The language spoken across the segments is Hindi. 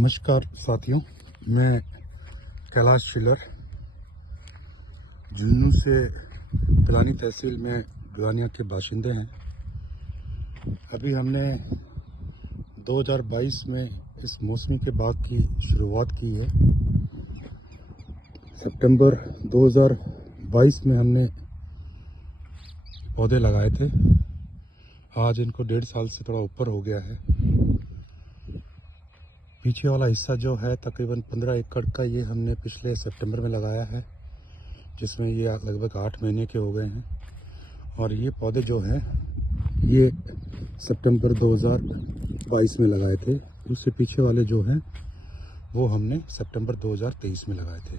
नमस्कार साथियों, मैं कैलाश शिलर झुंझुनू से पिलानी तहसील में दुलानिया के बाशिंदे हैं। अभी हमने 2022 में इस मौसमी के बाग की शुरुआत की है। सितंबर 2022 में हमने पौधे लगाए थे। आज इनको 1.5 साल से थोड़ा ऊपर हो गया है। पीछे वाला हिस्सा जो है तकरीबन 15 एकड़ का, ये हमने पिछले सितंबर में लगाया है, जिसमें ये लगभग 8 महीने के हो गए हैं। और ये पौधे जो हैं ये सितंबर 2022 में लगाए थे। उससे पीछे वाले जो हैं वो हमने सितंबर 2023 में लगाए थे।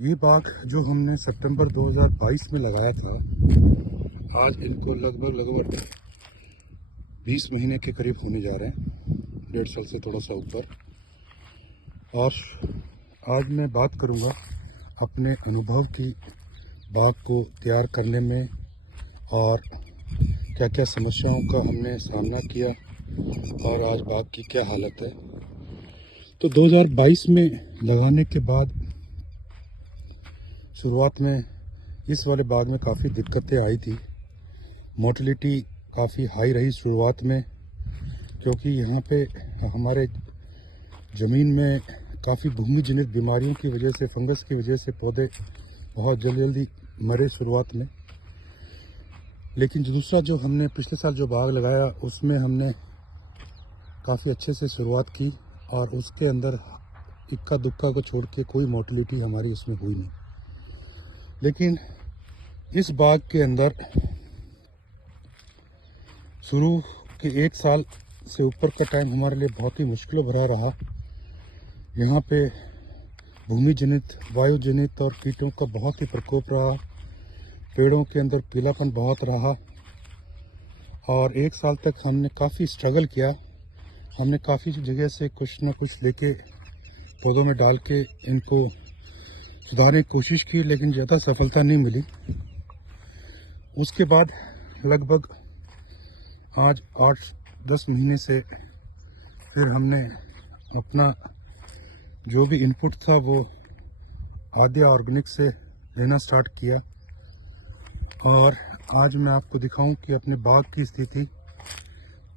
ये बाग जो हमने सितंबर 2022 में लगाया था, आज इनको लगभग 20 महीने के करीब होने जा रहे हैं, 1.5 साल से थोड़ा सा ऊपर। और आज मैं बात करूंगा अपने अनुभव की बाग को तैयार करने में और क्या क्या समस्याओं का हमने सामना किया और आज बाग की क्या हालत है। तो 2022 में लगाने के बाद शुरुआत में इस वाले बाग में काफ़ी दिक्कतें आई थी। मोर्टेलिटी काफ़ी हाई रही शुरुआत में, क्योंकि यहाँ पे हमारे ज़मीन में काफ़ी भूमि जनित बीमारियों की वजह से, फंगस की वजह से पौधे बहुत जल्दी मरे शुरुआत में। लेकिन दूसरा जो हमने पिछले साल जो बाग लगाया उसमें हमने काफ़ी अच्छे से शुरुआत की और उसके अंदर इक्का दुक्का को छोड़ के कोई मोर्टेलिटी हमारी उसमें हुई नहीं। लेकिन इस बाग के अंदर शुरू के 1 साल से ऊपर का टाइम हमारे लिए बहुत ही मुश्किल भरा रहा। यहाँ पे भूमि जनित, वायु जनित और कीटों का बहुत ही प्रकोप रहा। पेड़ों के अंदर पीलापन बहुत रहा और 1 साल तक हमने काफ़ी स्ट्रगल किया। हमने काफ़ी जगह से कुछ ना कुछ लेके पौधों में डाल के इनको सुधारने की कोशिश की, लेकिन ज़्यादा सफलता नहीं मिली। उसके बाद लगभग आज 8-10 महीने से फिर हमने अपना जो भी इनपुट था वो आद्या ऑर्गेनिक से लेना स्टार्ट किया। और आज मैं आपको दिखाऊं कि अपने बाग की स्थिति,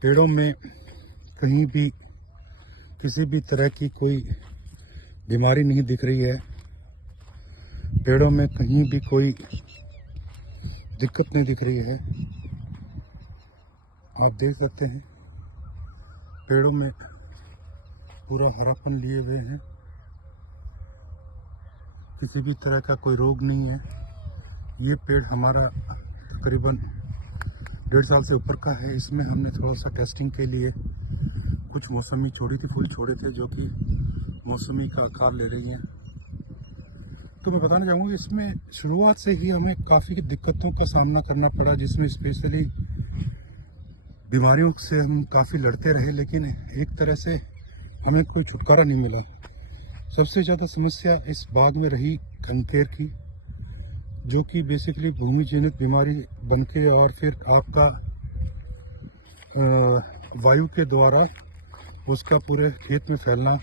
पेड़ों में कहीं भी किसी भी तरह की कोई बीमारी नहीं दिख रही है। पेड़ों में कहीं भी कोई दिक्कत नहीं दिख रही है। आप देख सकते हैं पेड़ों में पूरा हरापन लिए हुए हैं, किसी भी तरह का कोई रोग नहीं है। ये पेड़ हमारा तकरीबन 1.5 साल से ऊपर का है। इसमें हमने थोड़ा सा टेस्टिंग के लिए कुछ मौसमी छोड़ी थी, फूल छोड़े थे जो कि मौसमी का आकार ले रही हैं। तो मैं बताना चाहूँगा इसमें शुरुआत से ही हमें काफ़ी दिक्कतों का सामना करना पड़ा, जिसमें स्पेशली बीमारियों से हम काफ़ी लड़ते रहे, लेकिन एक तरह से हमें कोई छुटकारा नहीं मिला। सबसे ज़्यादा समस्या इस बाग में रही कंकेर की, जो कि बेसिकली भूमि जनित बीमारी बनके और फिर आपका वायु के द्वारा उसका पूरे खेत में फैलना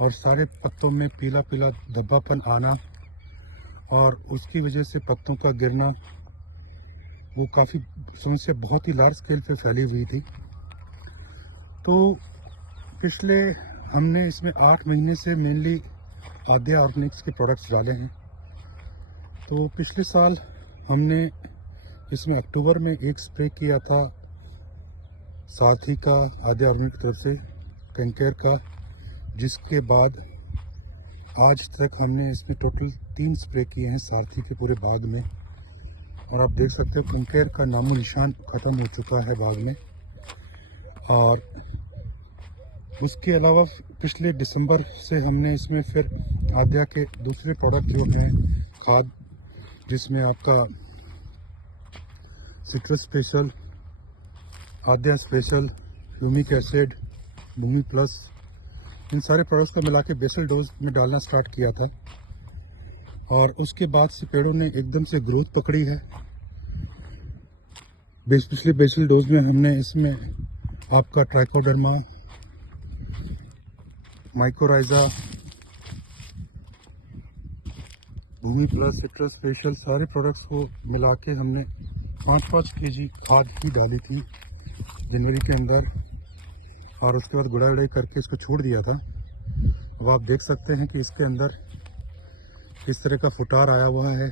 और सारे पत्तों में पीला पीला धब्बापन आना और उसकी वजह से पत्तों का गिरना, वो काफ़ी समस्या बहुत ही लार्ज स्केल पे फैली हुई थी। तो पिछले हमने इसमें 8 महीने से मेनली आद्या ऑर्गेनिक्स के प्रोडक्ट्स डाले हैं। तो पिछले साल हमने इसमें अक्टूबर में एक स्प्रे किया था सारथी का, आद्या ऑर्गेनिक की तरफ से कंकेर का, जिसके बाद आज तक हमने इसमें टोटल 3 स्प्रे किए हैं सारथी के पूरे बाग में। और आप देख सकते हो कंकेर का नामो निशान ख़त्म हो चुका है बाग में। और उसके अलावा पिछले दिसंबर से हमने इसमें फिर आद्या के दूसरे प्रोडक्ट जो हैं खाद, जिसमें आपका सिट्रस स्पेशल, आद्या स्पेशल, ह्यूमिक एसिड, भूमि प्लस, इन सारे प्रोडक्ट्स को मिला के बेसल डोज में डालना स्टार्ट किया था। और उसके बाद से पेड़ों ने एकदम से ग्रोथ पकड़ी है। पिछले बेसल डोज में हमने इसमें आपका ट्राइकोडर्मा, माइकोराइजा, भूमि प्लस, सिट्रस स्पेशल, सारे प्रोडक्ट्स को मिला के हमने 5-5 केजी खाद ही डाली थी जनवरी के अंदर, और उसके बाद गुड़ाई करके इसको छोड़ दिया था। अब आप देख सकते हैं कि इसके अंदर किस तरह का फुटार आया हुआ है,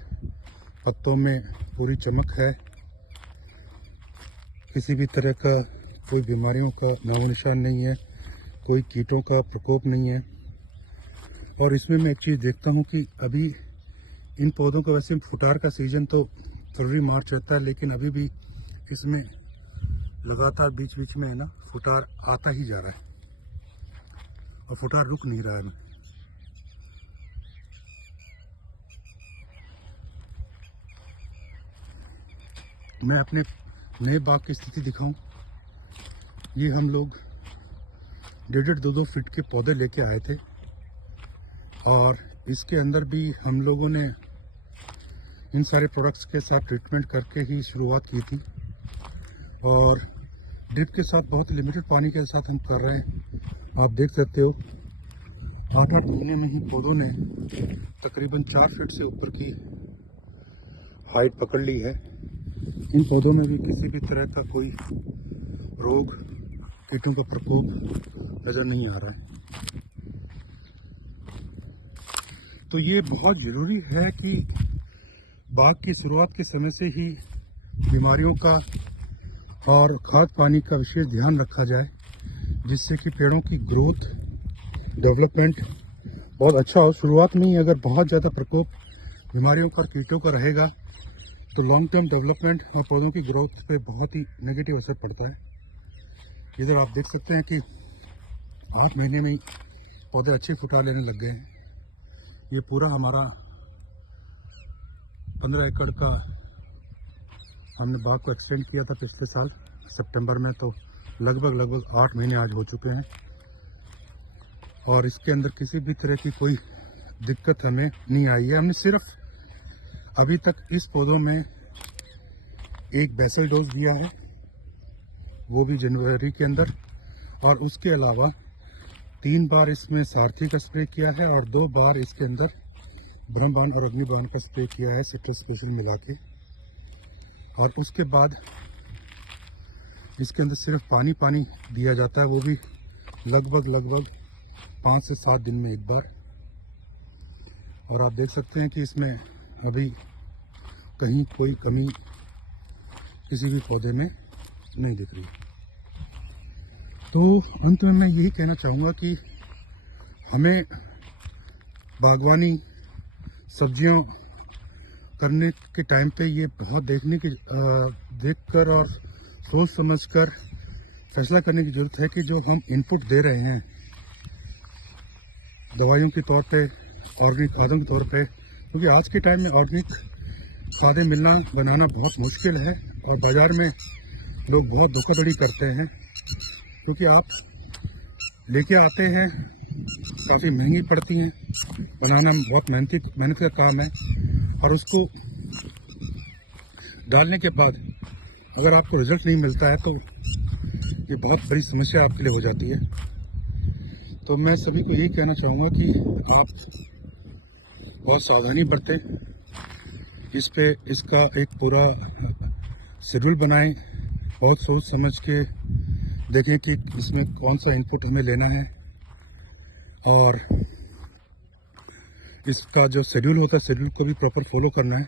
पत्तों में पूरी चमक है, किसी भी तरह का कोई बीमारियों का नामो निशान नहीं है, कोई कीटों का प्रकोप नहीं है। और इसमें मैं एक चीज़ देखता हूँ कि अभी इन पौधों का वैसे फुटार का सीज़न तो फरवरी मार्च रहता है, लेकिन अभी भी इसमें लगातार बीच बीच में है ना फुटार आता ही जा रहा है और फुटार रुक नहीं रहा है। मैं अपने नए बाग की स्थिति दिखाऊं। ये हम लोग 1.5-2 फीट के पौधे लेके आए थे और इसके अंदर भी हम लोगों ने इन सारे प्रोडक्ट्स के साथ ट्रीटमेंट करके ही शुरुआत की थी, और ड्रिप के साथ बहुत लिमिटेड पानी के साथ हम कर रहे हैं। आप देख सकते हो 8-8 महीने में ही पौधों ने तकरीबन 4 फीट से ऊपर की हाइट पकड़ ली है। इन पौधों में भी किसी भी तरह का कोई रोग, कीटों का प्रकोप नज़र नहीं आ रहा है। तो ये बहुत ज़रूरी है कि बाग की शुरुआत के समय से ही बीमारियों का और खाद पानी का विशेष ध्यान रखा जाए, जिससे कि पेड़ों की ग्रोथ, डेवलपमेंट बहुत अच्छा हो। शुरुआत में ही अगर बहुत ज़्यादा प्रकोप बीमारियों का, कीटों का रहेगा तो लॉन्ग टर्म डेवलपमेंट और पौधों की ग्रोथ पे बहुत ही नेगेटिव असर पड़ता है। इधर आप देख सकते हैं कि 8 महीने में ही पौधे अच्छे फुटार लेने लग गए हैं। ये पूरा हमारा 15 एकड़ का हमने बाग को एक्सटेंड किया था पिछले साल सितंबर में, तो लगभग 8 महीने आज हो चुके हैं और इसके अंदर किसी भी तरह की कोई दिक्कत हमें नहीं आई है। हमने सिर्फ अभी तक इस पौधों में एक बेसल डोज दिया है, वो भी जनवरी के अंदर, और उसके अलावा 3 बार इसमें सारथी का स्प्रे किया है और 2 बार इसके अंदर ब्रह्मबाण और अग्निबाण का स्प्रे किया है सिट्रस स्पेशल मिला के। और उसके बाद इसके अंदर सिर्फ पानी दिया जाता है, वो भी लगभग 5 से 7 दिन में एक बार। और आप देख सकते हैं कि इसमें अभी कहीं कोई कमी किसी भी पौधे में नहीं दिख रही। तो अंत में मैं यही कहना चाहूँगा कि हमें बागवानी, सब्जियों करने के टाइम पे ये बहुत देखकर और सोच समझकर फैसला करने की ज़रूरत है कि जो हम इनपुट दे रहे हैं दवाइयों के तौर पे, ऑर्गेनिक खादों के तौर पे, क्योंकि आज के टाइम में ऑर्गेनिक खादें बनाना बहुत मुश्किल है और बाज़ार में लोग बहुत धोखाधड़ी करते हैं, क्योंकि आप लेके आते हैं, काफ़ी महंगी पड़ती हैं, बनाना बहुत मेहनत का काम है, और उसको डालने के बाद अगर आपको रिजल्ट नहीं मिलता है तो ये बहुत बड़ी समस्या आपके लिए हो जाती है। तो मैं सभी को यही कहना चाहूँगा कि आप बहुत सावधानी बरतें, इसका एक पूरा शेड्यूल बनाएं, बहुत सोच समझ के देखें कि इसमें कौन सा इनपुट हमें लेना है, और इसका जो शेड्यूल होता है शेड्यूल को भी प्रॉपर फॉलो करना है।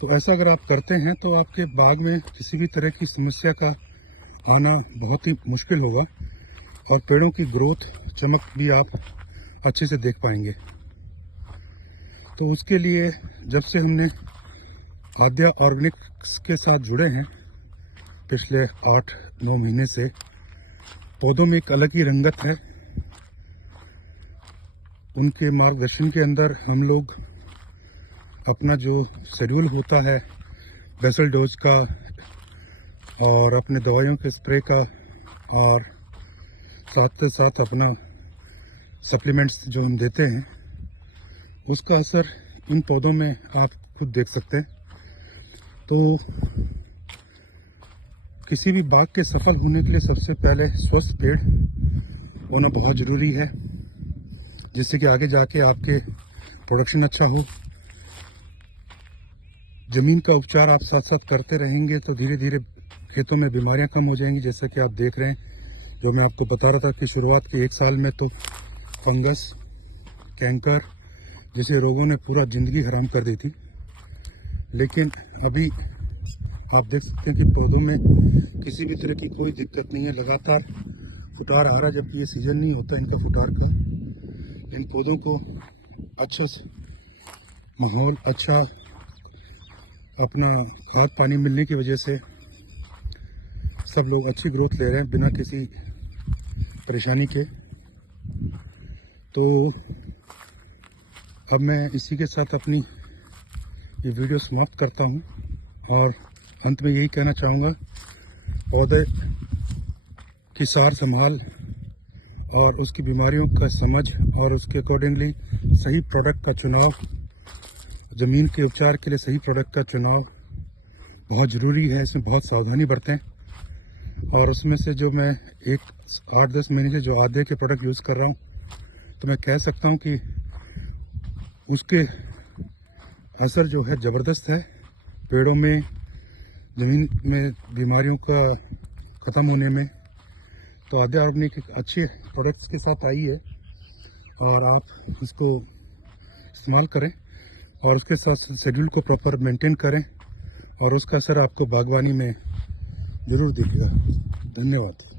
तो ऐसा अगर आप करते हैं तो आपके बाग में किसी भी तरह की समस्या का आना बहुत ही मुश्किल होगा और पेड़ों की ग्रोथ, चमक भी आप अच्छे से देख पाएंगे। तो उसके लिए जब से हमने आद्या ऑर्गेनिक्स के साथ जुड़े हैं पिछले 8-9 महीने से, पौधों में एक अलग ही रंगत है। उनके मार्गदर्शन के अंदर हम लोग अपना जो शेड्यूल होता है बेसल डोज का और अपने दवाइयों के स्प्रे का, और साथ के साथ अपना सप्लीमेंट्स जो हम देते हैं, उसका असर इन पौधों में आप खुद देख सकते हैं। तो किसी भी बाग के सफल होने के लिए सबसे पहले स्वस्थ पेड़ होना बहुत ज़रूरी है, जिससे कि आगे जाके आपके प्रोडक्शन अच्छा हो। ज़मीन का उपचार आप साथ साथ करते रहेंगे तो धीरे धीरे खेतों में बीमारियां कम हो जाएंगी। जैसा कि आप देख रहे हैं, जो मैं आपको बता रहा था कि शुरुआत के 1 साल में तो फंगस, कैंकर जैसे रोगों ने पूरा ज़िंदगी हराम कर दी थी, लेकिन अभी आप देख सकते हैं कि पौधों में किसी भी तरह की कोई दिक्कत नहीं है। लगातार फुटार आ रहा, जबकि ये सीज़न नहीं होता इनका फुटार का। इन पौधों को अच्छे से माहौल, अच्छा अपना खाद पानी मिलने की वजह से सब लोग अच्छी ग्रोथ ले रहे हैं बिना किसी परेशानी के। तो अब मैं इसी के साथ अपनी ये वीडियो समाप्त करता हूँ और अंत में यही कहना चाहूँगा, पौधे की सार संभाल और उसकी बीमारियों का समझ और उसके अकॉर्डिंगली सही प्रोडक्ट का चुनाव, ज़मीन के उपचार के लिए सही प्रोडक्ट का चुनाव बहुत ज़रूरी है। इसमें बहुत सावधानी बरतें। और उसमें से जो मैं 8-10 महीने से जो आदे के प्रोडक्ट यूज़ कर रहा हूँ, तो मैं कह सकता हूँ कि उसके असर जो है ज़बरदस्त है पेड़ों में, ज़मीन में बीमारियों का ख़त्म होने में। तो आदे ऑर्गेनिक एक अच्छे प्रोडक्ट्स के साथ आई है और आप इसको इस्तेमाल करें और उसके साथ शेड्यूल को प्रॉपर मेंटेन करें और उसका असर आपको बागवानी में ज़रूर दिखेगा। धन्यवाद।